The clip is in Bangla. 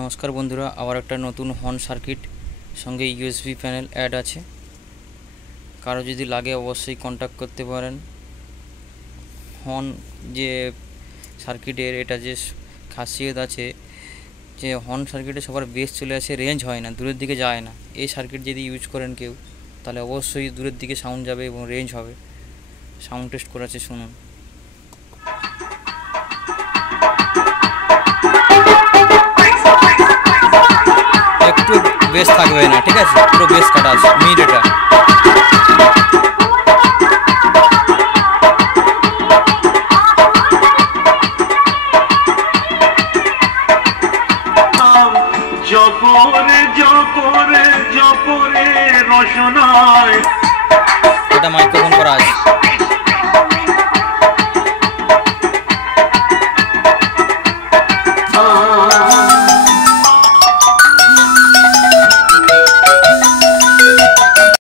নমস্কার বন্ধুরা, আবার একটা নতুন হর্ন সার্কিট সঙ্গে ইউএসবি প্যানেল অ্যাড আছে। কারো যদি লাগে অবশ্যই কন্ট্যাক্ট করতে পারেন। হর্ন যে সার্কিটের এটা যে খাসিয়ত আছে যে হর্ন সার্কিটে সবার বেস চলে আসে, রেঞ্জ হয় না, দূরের দিকে যায় না। এই সার্কিট যদি ইউজ করেন কেউ, তাহলে অবশ্যই দূরের দিকে সাউন্ড যাবে এবং রেঞ্জ হবে। সাউন্ড টেস্ট করেছে, শুনুন। একটু বেস থাকবে না, ঠিক আছে? পুরো বেস কাটা আছে, মিড এটা। এটা মাইক্রোফোন করা আছে।